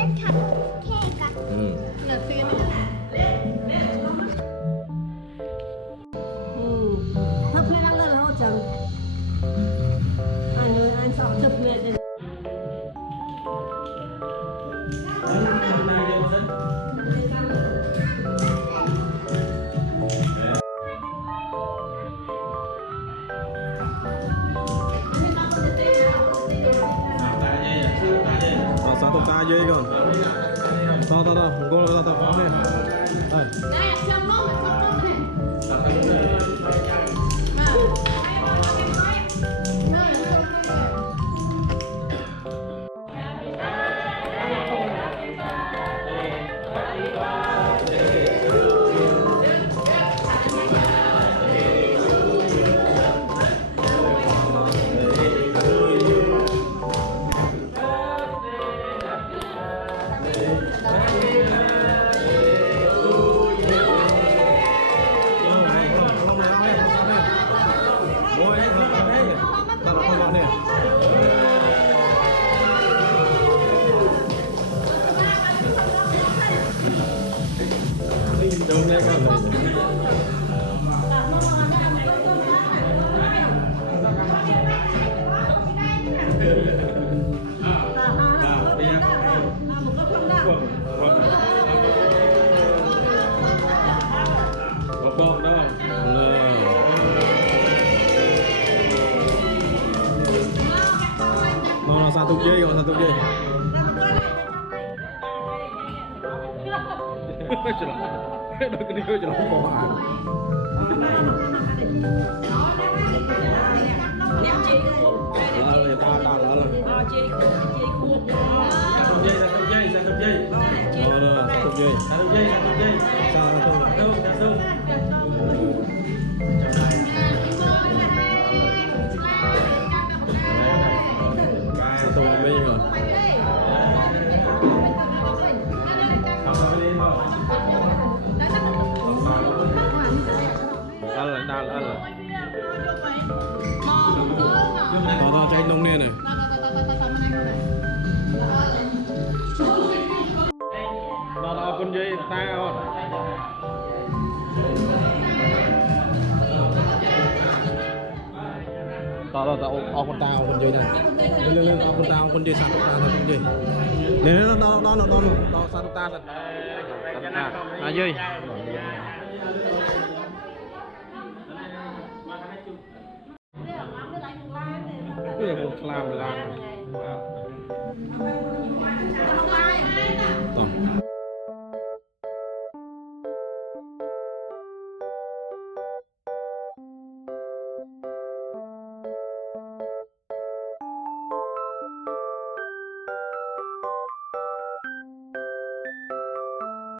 Thập người đang lên là hỗ trợ anh ơi anh sợ thập người để satu saja kan. Tahu gol tahu apa ni? này chăm nó này Jom naik kan. Bọc đó. Nó satu dây còn satu dây. Đôi cái này cho nó không bỏ hàng. Lỡ ta lỡ là. Satu dây. Rồi, satu dây. Sao không? Satu lebih kan. Ăn. Đó cho anh nông nè này. Đó con dây ta không? Đó con tao con dây này. Lên con tao con dây sạt ta con dây. Lên đó sạt ta thật. À dây. Cái này một làm. Tổng